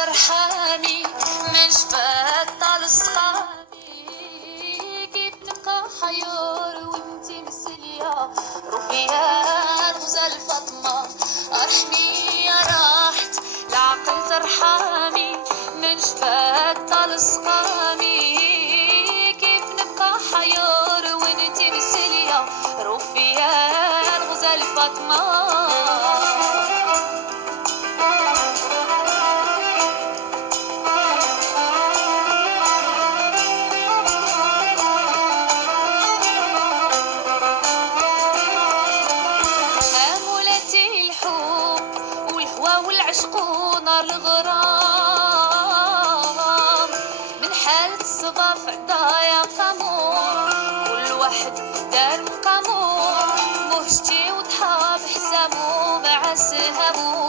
ترحمي من شفاك طال سقامي، كيف نبقى حيور وانتي مسلية روحي يا الغزال فاطمة. ارحمي يا راحت العقل ترحمي من شفاك طال سقامي، كيف نبقى حيور وانتي مسلية روحي يا الغزال فاطمة. والعشق ونار الغرام من حالة الصباف عدايا قامور، كل واحد دار مقامور، مهجتي وضحى بحسابه مع سهامه.